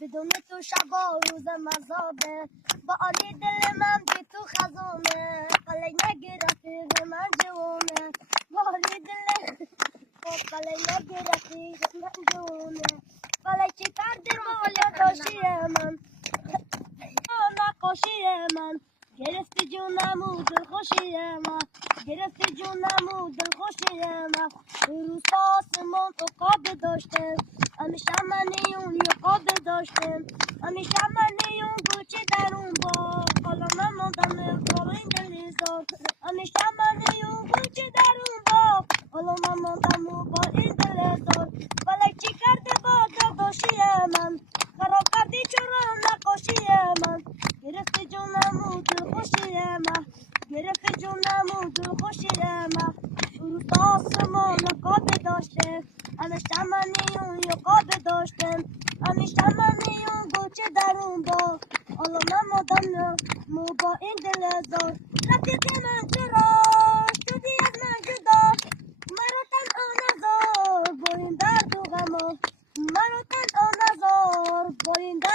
بدون تو شب و روز مذابه با آلی دل من بی تو خزونه قلی نگرفتی من جونه با آلی دل قلی نگرفتی من جونه قلی چی کردی مال داشتی من نقاشی من گرفتی جونم و دلخوشی من گرفتی جونم و دلخوشی من روز آسمان تو قاب داشتم همیشه منی اون یقاب داشتم همیشه منی اون گوچه در اون با حالا من ماندم با این دلیزار همیشه منی اون گوچه در اون با حالا من ماندم با این دلیزار ولی چی کرده با دلخوشی من خراب کردی چرا نقاشی من گرفتی جونم و دلخوشی من گرفتی جونم و دلخوشی من روز آسمان نقاب داشته همیشه منی اون یقاب داشتم همیشه منی اون گوچه در اون با حالا من مادم مو با این دل ازار رفتی که من چرا شدی از من جدا مرا تنها نذار با این درد و غما مرا تنها نذار با این درد